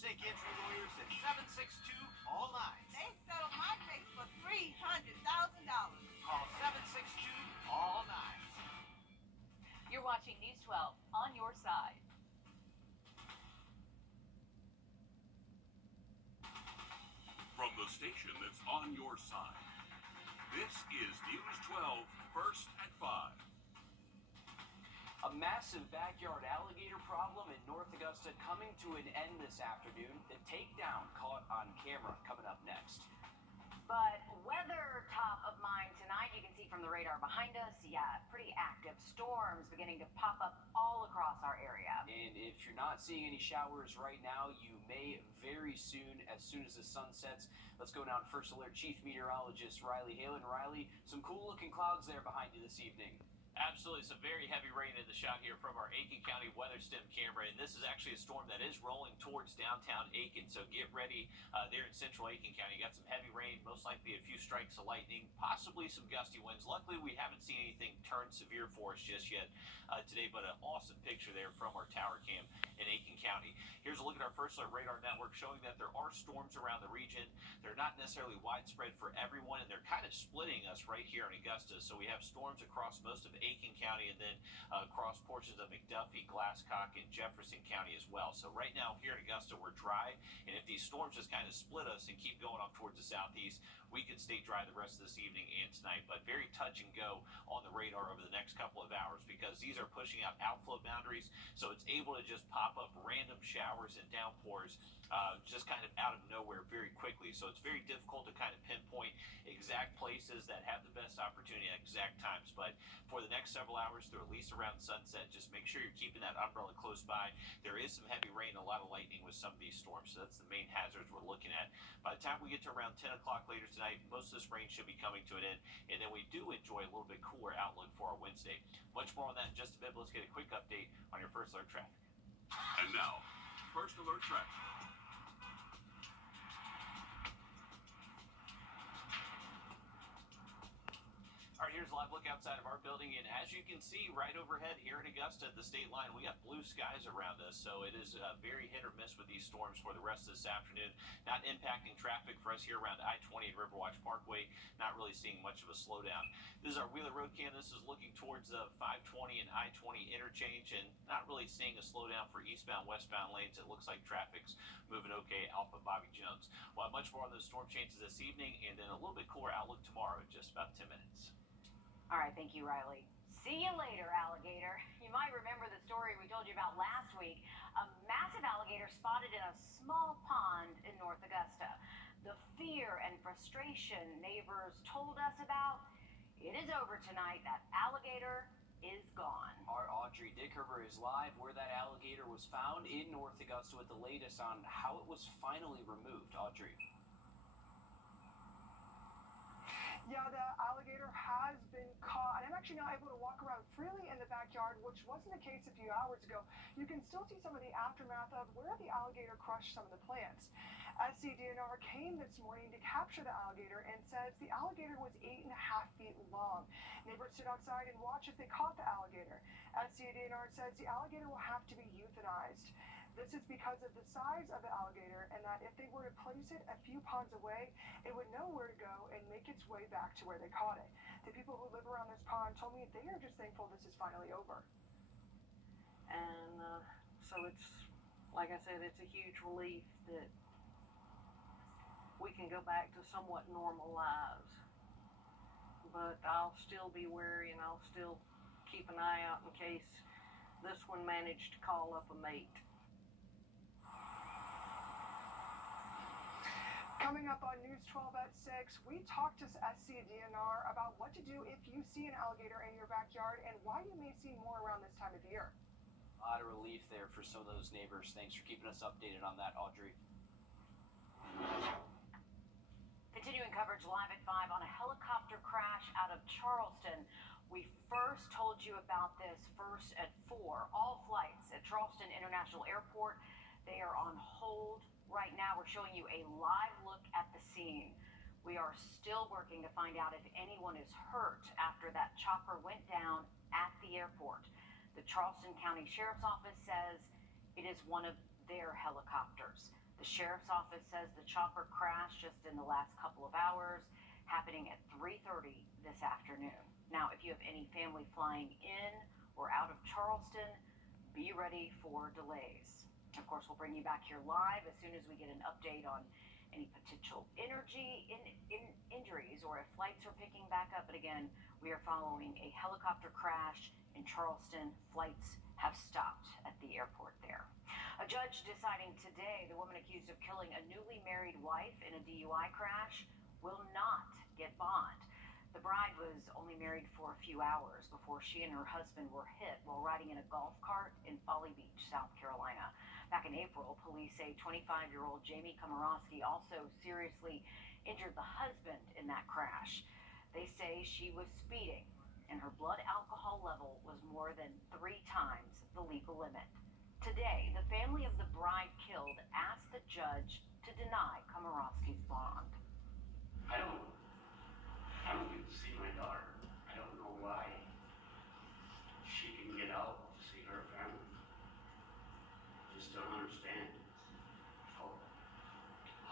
Snake injury lawyers at 762 all nines. They settled my case for $300,000. Call 762 all nines. You're watching News 12 on your side. From the station that's on your side, this is News 12 First at 5. A massive backyard alligator problem in North Augusta coming to an end this afternoon. The takedown caught on camera coming up next. But weather top of mind tonight, you can see from the radar behind us, pretty active storms beginning to pop up all across our area. And if you're not seeing any showers right now, you may very soon as the sun sets. Let's go down First Alert Chief Meteorologist Riley Halen. Riley, some cool looking clouds there behind you this evening. Absolutely, some very heavy rain in the shot here from our Aiken County weather stem camera, and this is actually a storm that is rolling towards downtown Aiken, so get ready there in central Aiken County. You got some heavy rain, most likely a few strikes of lightning, possibly some gusty winds. Luckily, we haven't seen anything turn severe for us just yet today, but an awesome picture there from our tower cam in Aiken County. Here's a look at our First Alert radar network showing that there are storms around the region. They're not necessarily widespread for everyone, and they're kind of splitting us right here in Augusta, so we have storms across most of Aiken County and then across portions of McDuffie, Glasscock, and Jefferson County as well. So right now here in Augusta, we're dry, and if these storms just kind of split us and keep going off towards the southeast, we could stay dry the rest of this evening and tonight, but very touch and go on the radar over the next couple of hours because these are pushing out outflow boundaries, so it's able to just pop up random showers and downpours just kind of out of nowhere very quickly. So it's very difficult to kind of pinpoint exact places that have the best opportunity at exact times. But for the next several hours through at least around sunset, just make sure you're keeping that umbrella close by. There is some heavy rain, a lot of lightning with some of these storms, so that's the main hazards we're looking at. By the time we get to around 10 o'clock later tonight, most of this rain should be coming to an end, and then we do enjoy a little bit cooler outlook for our Wednesday. Much more on that in just a bit, but let's get a quick update on your First Alert traffic. And now, First Alert traffic. All right, here's a live look outside of our building, and as you can see right overhead here in Augusta at the state line, we got blue skies around us, so it is very hit or miss with these storms for the rest of this afternoon. Not impacting traffic for us here around I-20 and Riverwatch Parkway, not really seeing much of a slowdown. This is our Wheeler Road cam. This is looking towards the 520 and I-20 interchange, and not really seeing a slowdown for eastbound, westbound lanes. It looks like traffic's moving okay. Alpha Bobby Jones. We'll have much more on those storm chances this evening, and then a little bit cooler outlook tomorrow in just about 10 minutes. All right, thank you, Riley. See you later, alligator. You might remember the story we told you about last week. A massive alligator spotted in a small pond in North Augusta. The fear and frustration neighbors told us about, it is over tonight. That alligator is gone. Our Audrey Dickerver is live where that alligator was found in North Augusta with the latest on how it was finally removed. Audrey. Yeah, the alligator has been caught, and I'm actually now able to walk around freely in the backyard, which wasn't the case a few hours ago. You can still see some of the aftermath of where the alligator crushed some of the plants. SCDNR came this morning to capture the alligator and says the alligator was 8.5 feet long. Neighbors stood outside and watched as they caught the alligator. SCDNR says the alligator will have to be euthanized. This is because of the size of the alligator, and that if they were to place it a few ponds away, it would know where to go and make its way back to where they caught it. The people who live around this pond told me they are just thankful this is finally over. And so it's, like I said, it's a huge relief that we can go back to somewhat normal lives. But I'll still be wary, and I'll still keep an eye out in case this one managed to call up a mate. Coming up on News 12 at 6, we talked to SCDNR about what to do if you see an alligator in your backyard and why you may see more around this time of year. A lot of relief there for some of those neighbors. Thanks for keeping us updated on that, Audrey. Continuing coverage live at 5 on a helicopter crash out of Charleston. We first told you about this first at 4. All flights at Charleston International Airport, they are on hold. Right now, we're showing you a live look at the scene. We are still working to find out if anyone is hurt after that chopper went down at the airport. The Charleston County Sheriff's Office says it is one of their helicopters. The sheriff's office says the chopper crashed just in the last couple of hours, happening at 3:30 this afternoon. Now, if you have any family flying in or out of Charleston, be ready for delays. Of course, we'll bring you back here live as soon as we get an update on any potential injuries or if flights are picking back up. But again, we are following a helicopter crash in Charleston. Flights have stopped at the airport there. A judge deciding today the woman accused of killing a newly married wife in a DUI crash will not get bond. The bride was only married for a few hours before she and her husband were hit while riding in a golf cart in Folly Beach, South Carolina. Back in April, police say 25-year-old Jamie Komorowski also seriously injured the husband in that crash. They say she was speeding and her blood alcohol level was more than 3 times the legal limit. Today, the family of the bride killed asked the judge to deny Komorowski's bond. I don't get to see my daughter. I don't know why she can get out to see her family. Just don't understand how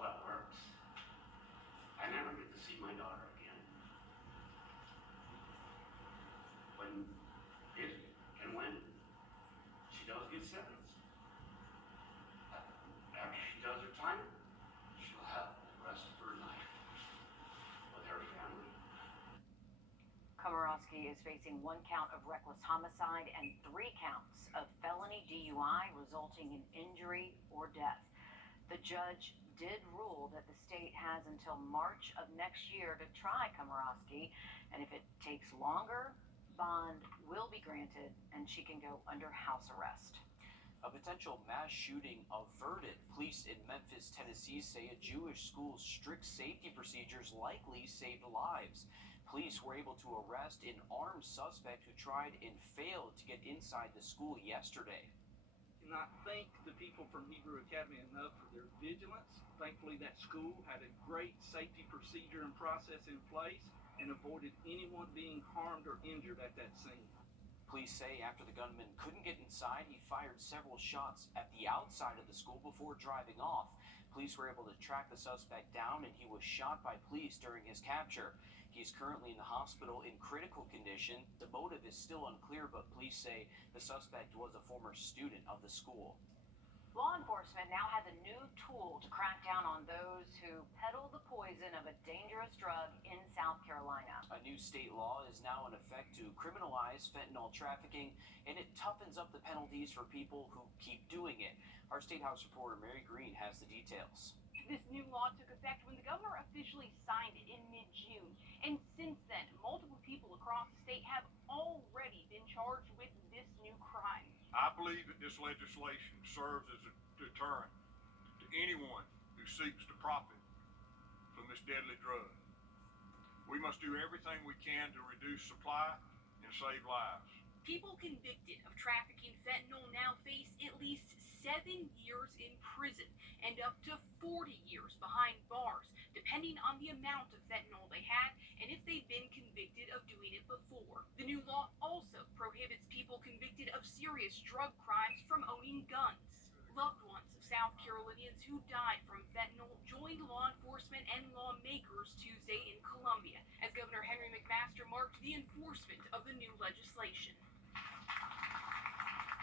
that works. I never get to see my daughter again. When she does get sentenced, after she does her time, she'll have the rest of her life with her family. Komorowski is facing 1 count of reckless homicide and 3 counts of felony DUI resulting in injury or death. The judge did rule that the state has until March of next year to try Komorowski, and if it takes longer, bond will be granted and she can go under house arrest. A potential mass shooting averted. Police in Memphis, Tennessee say a Jewish school's strict safety procedures likely saved lives. Police were able to arrest an armed suspect who tried and failed to get inside the school yesterday. Cannot thank the people from Hebrew Academy enough for their vigilance. Thankfully, that school had a great safety procedure and process in place and avoided anyone being harmed or injured at that scene. Police say after the gunman couldn't get inside, he fired several shots at the outside of the school before driving off. Police were able to track the suspect down and he was shot by police during his capture. He's currently in the hospital in critical condition. The motive is still unclear, but police say the suspect was a former student of the school. Law enforcement now has a new tool to crack down on those who peddle the poison of a dangerous drug in South Carolina. A new state law is now in effect to criminalize fentanyl trafficking, and it toughens up the penalties for people who keep doing it. Our State House reporter Mary Green has the details. This new law took effect when the governor officially signed it in mid-June. And since then, multiple people across the state have already been charged with this new crime. I believe that this legislation serves as a deterrent to anyone who seeks to profit from this deadly drug. We must do everything we can to reduce supply and save lives. People convicted of trafficking fentanyl now face at least 7 years in prison and up to 40 years behind bars, depending on the amount of fentanyl they had and if they've been convicted of doing it before. The new law also prohibits people convicted of serious drug crimes from owning guns. Loved ones of South Carolinians who died from fentanyl joined law enforcement and lawmakers Tuesday in Columbia as Governor Henry McMaster marked the enforcement of the new legislation.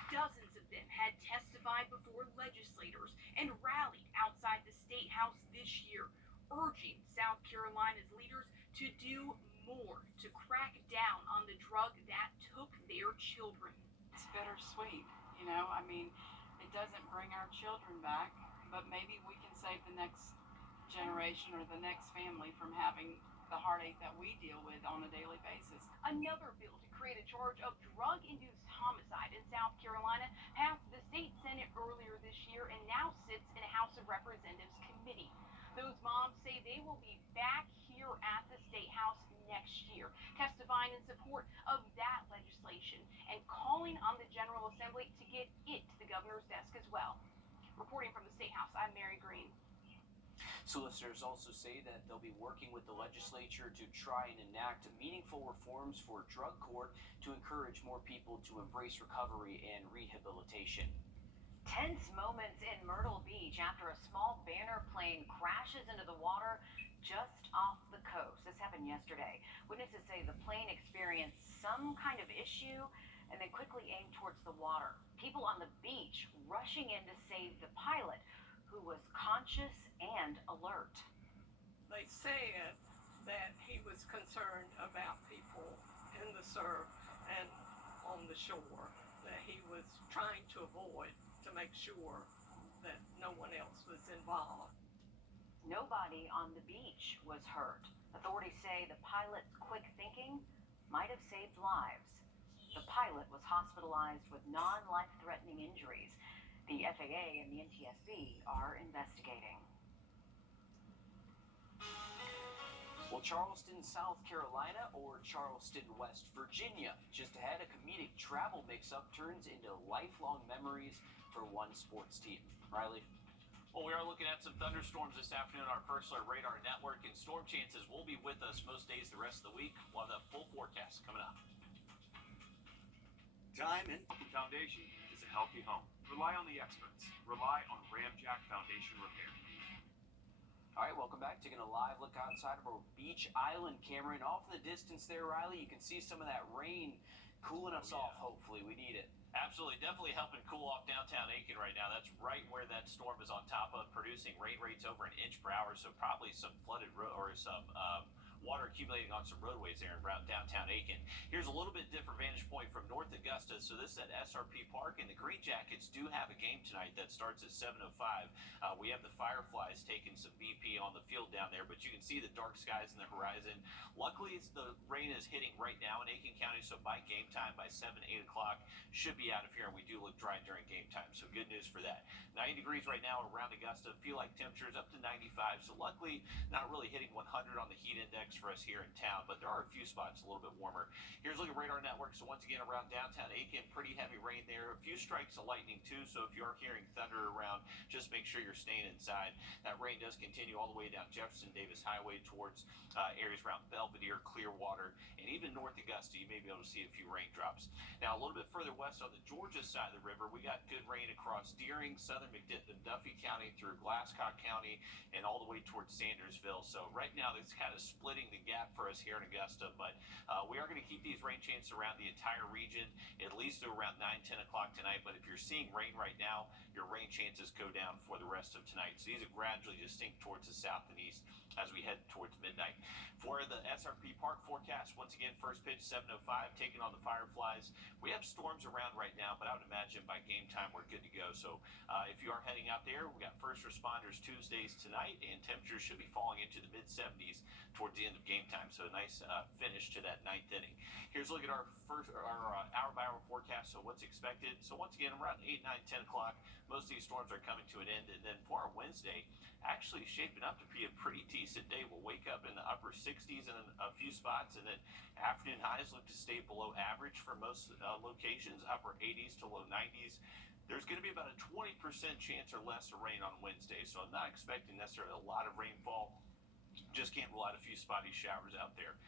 Dozens of them had testified before legislators and rallied outside the State House this year, urging South Carolina's leaders to do more to crack down on the drug that took their children. It's bittersweet, you know, I mean, it doesn't bring our children back, but maybe we can save the next generation or the next family from having the heartache that we deal with on a daily basis. Another bill to create a charge of drug-induced homicide in South Carolina passed the state Senate earlier this year and now sits in a House of Representatives committee. Those moms say they will be back here at the State House next year, testifying in support of that legislation and calling on the General Assembly to get it to the governor's desk as well. Reporting from the State House, I'm Mary Green. Solicitors also say that they'll be working with the legislature to try and enact meaningful reforms for drug court to encourage more people to embrace recovery and rehabilitation. Tense moments in Myrtle Beach after a small banner plane crashes into the water just off the coast. This happened yesterday. Witnesses say the plane experienced some kind of issue and then quickly aimed towards the water. People on the beach rushing in to save the pilot, who was conscious and alert. They said that he was concerned about people in the surf and on the shore, that he was trying to avoid to make sure that no one else was involved. Nobody on the beach was hurt. Authorities say the pilot's quick thinking might have saved lives. The pilot was hospitalized with non-life-threatening injuries. The FAA and the NTSB are investigating. Well, Charleston, South Carolina, or Charleston, West Virginia? Just ahead, a comedic travel mix-up turns into lifelong memories for one sports team. Riley? Well, we are looking at some thunderstorms this afternoon on our First Alert Radar Network, and storm chances will be with us most days the rest of the week. We'll have that full forecast coming up. Diamond Foundation is a healthy home. Rely on the experts. Rely on Ramjack Foundation Repair. All right, welcome back. Taking a live look outside of our beach island camera, and off in the distance there, Riley, you can see some of that rain cooling us off. Hopefully, we need it. Absolutely, definitely helping cool off downtown Aiken right now. That's right where that storm is on top of, producing rain rates over an inch per hour, so probably some flooded or some water accumulating on some roadways there around downtown Aiken. Here's a little bit different vantage point from North Augusta. So this is at SRP Park, and the Green Jackets do have a game tonight that starts at 7:05. We have the Fireflies taking some BP on the field down there, but you can see the dark skies in the horizon. Luckily, the rain is hitting right now in Aiken County, so by game time, by 7, 8 o'clock, should be out of here, and we do look dry during game time, so good news for that. 90 degrees right now around Augusta. Feel like temperatures up to 95, so luckily not really hitting 100 on the heat index for us here in town, but there are a few spots a little bit warmer. Here's a look at Radar Network. So once again, around downtown Aiken, pretty heavy rain there. A few strikes of lightning too, so if you are hearing thunder around, just make sure you're staying inside. That rain does continue all the way down Jefferson Davis Highway towards areas around Belvedere, Clearwater, and even North Augusta. You may be able to see a few raindrops. Now, a little bit further west on the Georgia side of the river, we got good rain across Deering, southern McDuffie County through Glasscock County, and all the way towards Sandersville. So right now, it's kind of splitting the gap for us here in Augusta, but we are going to keep these rain chances around the entire region, at least to around 9, 10 o'clock tonight. But if you're seeing rain right now, your rain chances go down for the rest of tonight. So these are gradually just sink towards the south and east as we head towards midnight. For the SRP Park forecast, once again, first pitch 7:05, taking on the Fireflies. We have storms around right now, but I would imagine by game time we're good to go. So if you are heading out there, we got first responders Tuesdays tonight, and temperatures should be falling into the mid-70s towards the end of game time. So a nice finish to that ninth inning. Here's a look at our hour-by-hour forecast. So what's expected? So once again, around 8, 9, 10 o'clock, most of these storms are coming to an end. And then for our Wednesday, actually shaping up to be a pretty decent day. We'll wake up in the upper 60s in a few spots, and then afternoon highs look to stay below average for most locations, upper 80s to low 90s. There's going to be about a 20% chance or less of rain on Wednesday, so I'm not expecting necessarily a lot of rainfall. Just can't rule out a few spotty showers out there.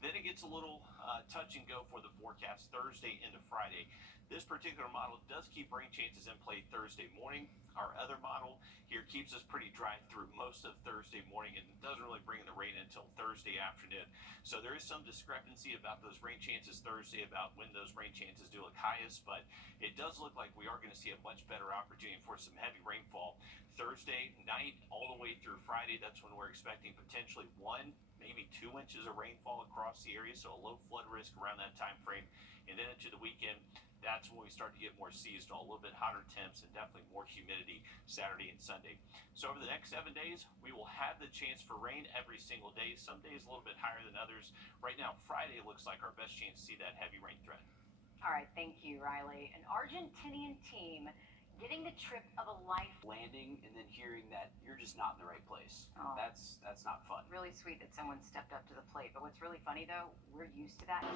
Then it gets a little touch and go for the forecast Thursday into Friday. This particular model does keep rain chances in play Thursday morning. Our other model here keeps us pretty dry through most of Thursday morning and doesn't really bring in the rain until Thursday afternoon. So there is some discrepancy about those rain chances Thursday, about when those rain chances do look highest, but it does look like we are going to see a much better opportunity for some heavy rainfall Thursday night all the way through Friday. That's when we're expecting potentially 1, maybe 2 inches of rainfall across the area, so a low flood risk around that time frame. And then into the weekend, that's when we start to get more seasonal, a little bit hotter temps, and definitely more humidity Saturday and Sunday. So over the next 7 days, we will have the chance for rain every single day. Some days a little bit higher than others. Right now, Friday looks like our best chance to see that heavy rain threat. All right, thank you, Riley. An Argentinian team getting the trip of a life. Landing and then hearing that you're just not in the right place. Oh. That's not fun. Really sweet that someone stepped up to the plate. But what's really funny, though, we're used to that.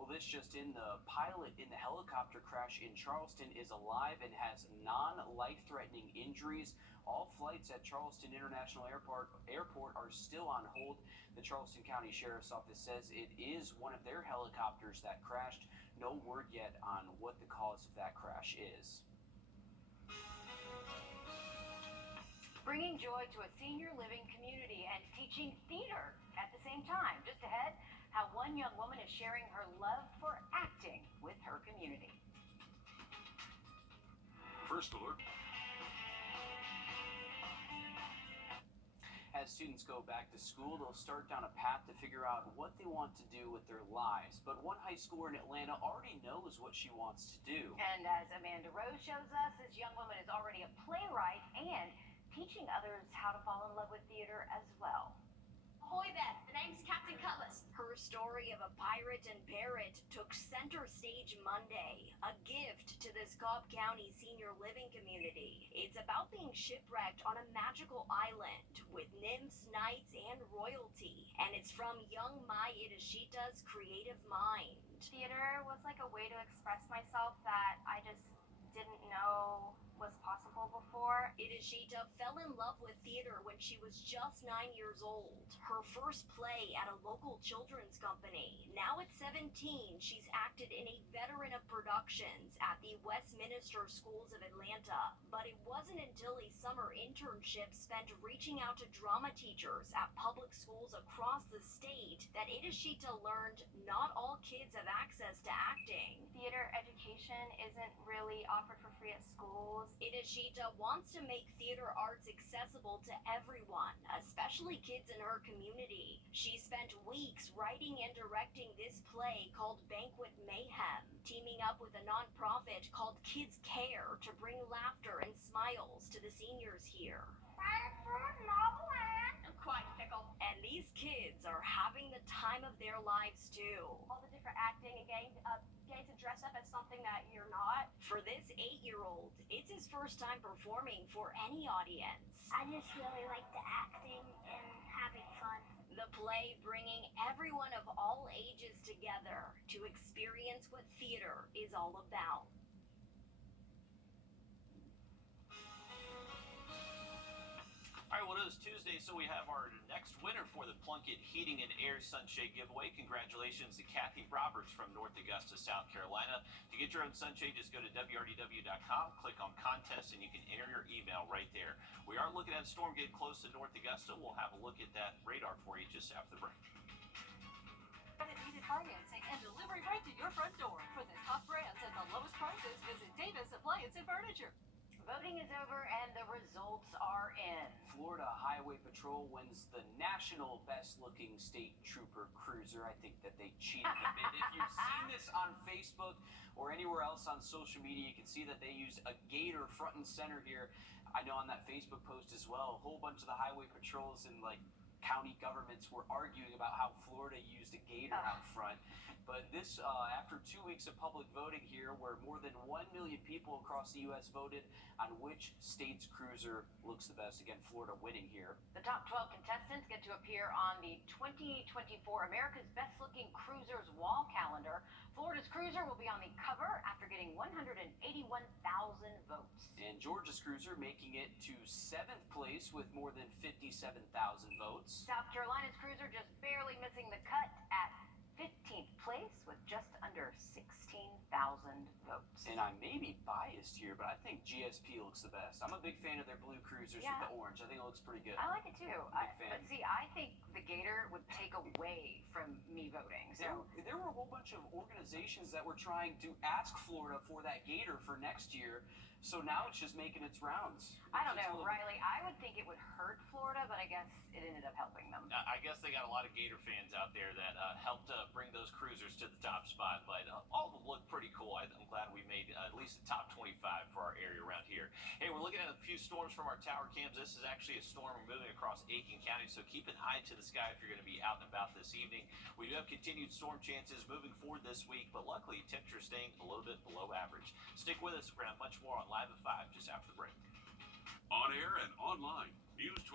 Well, this just in, the pilot in the helicopter crash in Charleston is alive and has non-life-threatening injuries. All flights at Charleston International Airport are still on hold. The Charleston County Sheriff's Office says it is one of their helicopters that crashed. No word yet on what the cause of that crash is. bringing joy to a senior living community and teaching theater at the same time. Just ahead, how one young woman is sharing her love for acting with her community. First alert. As students go back to school, they'll start down a path to figure out what they want to do with their lives. But one high schooler in Atlanta already knows what she wants to do. And as Amanda Rose shows us, this young woman is already a playwright and teaching others how to fall in love with theater as well. Ahoy there, the name's Captain Cutlass. Her story of a pirate and parrot took center stage Monday, a gift to this Cobb County senior living community. It's about being shipwrecked on a magical island with nymphs, knights, and royalty. And it's from young Mai Idashita's creative mind. Theater was like a way to express myself that I just didn't know was possible before. Idashita fell in love with theater when she was just 9 years old. Her first play at a local children's company. Now at 17, she's acted in a veteran of productions at the Westminster Schools of Atlanta. But it wasn't until a summer internship spent reaching out to drama teachers at public schools across the state that Idashita learned not all kids have access to acting. Theater education isn't really offered for free at schools. Idashita wants to make theater arts accessible to everyone, especially kids in her community. She spent weeks writing and directing this play called Banquet Mayhem, teaming up with a nonprofit called Kids Care to bring laughter and smiles to the seniors here. I'm quite tickled. And these kids are having the time of their lives too. All the different acting and getting to dress up as something that you're not. For this 8-year-old, it's his first time performing for any audience. I just really like the acting and having fun. The play bringing everyone of all ages together to experience what theater is all about. All right, well, it is Tuesday, so we have our next winner for the Plunkett Heating and Air Sunshade giveaway. Congratulations to Kathy Roberts from North Augusta, South Carolina. To get your own sunshade, just go to wrdw.com, click on contest, and you can enter your email right there. We are looking at a storm getting close to North Augusta. We'll have a look at that radar for you just after the break. Credit-needed financing and delivery right to your front door. For the top brands at the lowest prices, visit Davis Appliance and Furniture. Voting is over and the results are in. Florida Highway Patrol wins the national best-looking state trooper cruiser. I think that they cheated a bit. If you've seen this on Facebook or anywhere else on social media, you can see that they used a gator front and center here. I know on that Facebook post as well, a whole bunch of the highway patrols and county governments were arguing about how Florida used a gator out front. But this, after 2 weeks of public voting here, where more than 1 million people across the U.S. voted on which state's cruiser looks the best. Again, Florida winning here. The top 12 contestants get to appear on the 2024 America's Best Looking Cruisers wall calendar. Florida's cruiser will be on the cover after getting 181,000 votes. And Georgia's cruiser making it to 7th place with more than 57,000 votes. South Carolina's cruiser just barely missing the cut at 15th place with just under 16,000 votes. And I may be biased here, but I think GSP looks the best. I'm a big fan of their blue cruisers with the orange. I think it looks pretty good. I like it too. Big fan. But see, I think the gator would take away from me voting. So there were a whole bunch of organizations that were trying to ask Florida for that gator for next year. So now it's just making its rounds. I don't know, Riley. I would think it would hurt Florida, but I guess it ended up helping them. I guess they got a lot of Gator fans out there that helped bring those cruisers to the top spot. But all of them look pretty cool. I'm glad we made at least the top 25 for our area around here. Hey, we're looking at a few storms from our tower cams. This is actually a storm moving across Aiken County, so keep an eye to the sky if you're going to be out and about this evening. We do have continued storm chances moving forward this week, but luckily temperatures staying a little bit below average. Stick with us. We're going to have much more on Live at 5 just after the break. On air and online, News